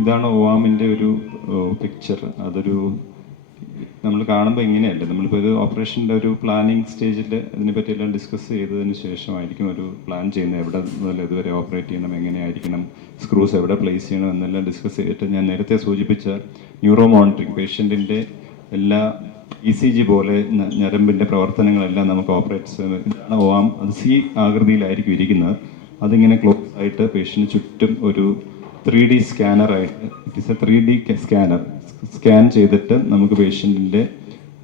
ഇതാണ് OAM-ൻ്റെ ഒരു പിക്ചർ. അതൊരു നമ്മൾ കാണുമ്പോൾ ഇങ്ങനെയല്ല. നമ്മളിപ്പോൾ ഇത് ഓപ്പറേഷൻ്റെ ഒരു പ്ലാനിങ് സ്റ്റേജിൽ ഇതിനെപ്പറ്റിയെല്ലാം ഡിസ്കസ് ചെയ്തതിന് ശേഷമായിരിക്കും ഒരു പ്ലാൻ ചെയ്യുന്നത്. എവിടെ മുതൽ ഇതുവരെ ഓപ്പറേറ്റ് ചെയ്യണം, എങ്ങനെയായിരിക്കണം, സ്ക്രൂസ് എവിടെ പ്ലേസ് ചെയ്യണം എന്നെല്ലാം ഡിസ്കസ് ചെയ്തിട്ട് ഞാൻ നേരത്തെ സൂചിപ്പിച്ച ന്യൂറോ മോണിറ്ററിങ്, പേഷ്യൻറ്റിൻ്റെ എല്ലാ ECG പോലെ ഞരമ്പിൻ്റെ പ്രവർത്തനങ്ങളെല്ലാം നമുക്ക് ഓപ്പറേറ്റ്. ഇതാണ് OAM. അത് C ആകൃതിയിലായിരിക്കും ഇരിക്കുന്നത്. അതിങ്ങനെ ക്ലോസ് ആയിട്ട് പേഷ്യന് ചുറ്റും ഒരു 3D സ്കാനറായിട്ട്, it is a 3D scanner, scan ചെയ്തിട്ട് നമുക്ക് പേഷ്യൻറ്റിൻ്റെ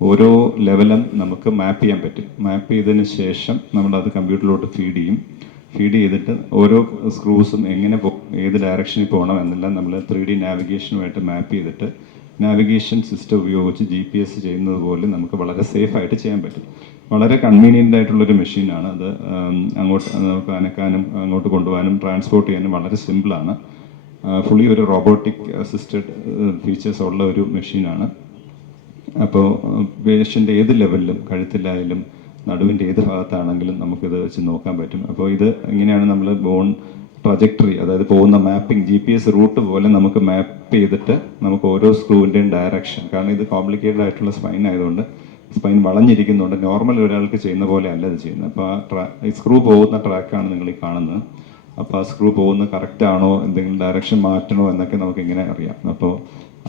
ഓരോ ലെവലും നമുക്ക് മാപ്പ് ചെയ്യാൻ പറ്റും. മാപ്പ് ചെയ്തതിന് ശേഷം നമ്മളത് കമ്പ്യൂട്ടറിലോട്ട് ഫീഡ് ചെയ്തിട്ട് ഓരോ സ്ക്രൂസും എങ്ങനെ ഏത് ഡയറക്ഷനിൽ പോകണം എന്നെല്ലാം നമ്മൾ 3D നാവിഗേഷനുമായിട്ട് മാപ്പ് ചെയ്തിട്ട് നാവിഗേഷൻ സിസ്റ്റം ഉപയോഗിച്ച് GPS ചെയ്യുന്നത് പോലെ നമുക്ക് വളരെ സേഫായിട്ട് ചെയ്യാൻ പറ്റും. വളരെ കൺവീനിയൻ്റ് ആയിട്ടുള്ളൊരു മെഷീനാണ് അത്. അങ്ങോട്ട് നമുക്ക് അനക്കാനും അങ്ങോട്ട് കൊണ്ടുപോകാനും ട്രാൻസ്പോർട്ട് ചെയ്യാനും വളരെ സിമ്പിളാണ്. ഫുള്ളി ഒരു റോബോട്ടിക് അസിസ്റ്റഡ് ഫീച്ചേഴ്സ് ഉള്ള ഒരു മെഷീനാണ്. അപ്പോൾ പേഷ്യൻ്റ് ഏത് ലെവലിലും, കഴുത്തിലായാലും നടുവിൻ്റെ ഏത് ഭാഗത്താണെങ്കിലും നമുക്കിത് വെച്ച് നോക്കാൻ പറ്റും. അപ്പോൾ ഇത് ഇങ്ങനെയാണ് നമ്മൾ ബോൺ ട്രജക്ടറി, അതായത് പോകുന്ന മാപ്പിംഗ് GPS റൂട്ട് പോലെ നമുക്ക് മാപ്പ് ചെയ്തിട്ട് നമുക്ക് ഓരോ സ്ക്രൂവിൻ്റെയും ഡയറക്ഷൻ, കാരണം ഇത് കോംപ്ലിക്കേറ്റഡ് ആയിട്ടുള്ള സ്പൈൻ ആയതുകൊണ്ട്, സ്പൈൻ വളഞ്ഞിരിക്കുന്നുണ്ട്, നോർമൽ ഒരാൾക്ക് ചെയ്യുന്ന പോലെ അല്ല ഇത് ചെയ്യുന്നത്. അപ്പോൾ ഈ സ്ക്രൂ പോകുന്ന ട്രാക്കാണ് നിങ്ങൾ ഈ കാണുന്നത്. അപ്പോൾ ആ സ്ക്രൂ പോകുന്നത് കറക്റ്റ് ആണോ, എന്തെങ്കിലും ഡയറക്ഷൻ മാറ്റണോ എന്നൊക്കെ നമുക്ക് ഇങ്ങനെ അറിയാം. അപ്പോൾ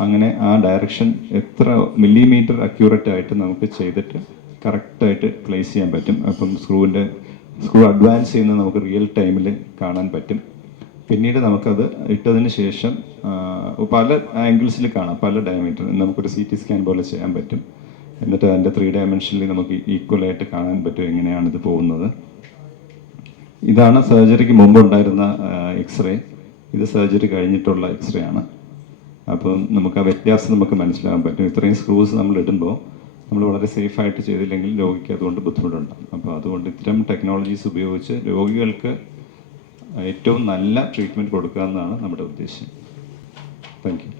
അങ്ങനെ ആ ഡയറക്ഷൻ എത്ര മില്ലിമീറ്റർ അക്യൂറേറ്റ് ആയിട്ട് നമുക്ക് ചെയ്തിട്ട് കറക്റ്റായിട്ട് പ്ലേസ് ചെയ്യാൻ പറ്റും. അപ്പം സ്ക്രൂ അഡ്വാൻസ് ചെയ്യുന്നത് നമുക്ക് റിയൽ ടൈമിൽ കാണാൻ പറ്റും. പിന്നീട് നമുക്കത് ഇട്ടതിന് ശേഷം പല ആംഗിൾസിൽ കാണാം, പല ഡയമീറ്റർ നമുക്കൊരു CT സ്കാൻ പോലെ ചെയ്യാൻ പറ്റും. എന്നിട്ട് അതിൻ്റെ 3 ഡയമെൻഷനിൽ നമുക്ക് ഈക്വലായിട്ട് കാണാൻ പറ്റും എങ്ങനെയാണിത് പോകുന്നത്. ഇതാണ് സർജറിക്ക് മുമ്പ് ഉണ്ടായിരുന്ന എക്സ്റേ. ഇത് സർജറി കഴിഞ്ഞിട്ടുള്ള എക്സ്റേ ആണ്. അപ്പം നമുക്ക് ആ വ്യത്യാസം നമുക്ക് മനസ്സിലാക്കാൻ പറ്റും. ഇത്രയും സ്ക്രൂസ് നമ്മൾ ഇടുമ്പോൾ നമ്മൾ വളരെ സേഫായിട്ട് ചെയ്തില്ലെങ്കിൽ രോഗിക്ക് അതുകൊണ്ട് ബുദ്ധിമുട്ടുണ്ടാകും. അപ്പോൾ അതുകൊണ്ട് ഇത്തരം ടെക്നോളജീസ് ഉപയോഗിച്ച് രോഗികൾക്ക് ഏറ്റവും നല്ല ട്രീറ്റ്മെൻറ്റ് കൊടുക്കുക എന്നതാണ് നമ്മുടെ ഉദ്ദേശം. Thank you.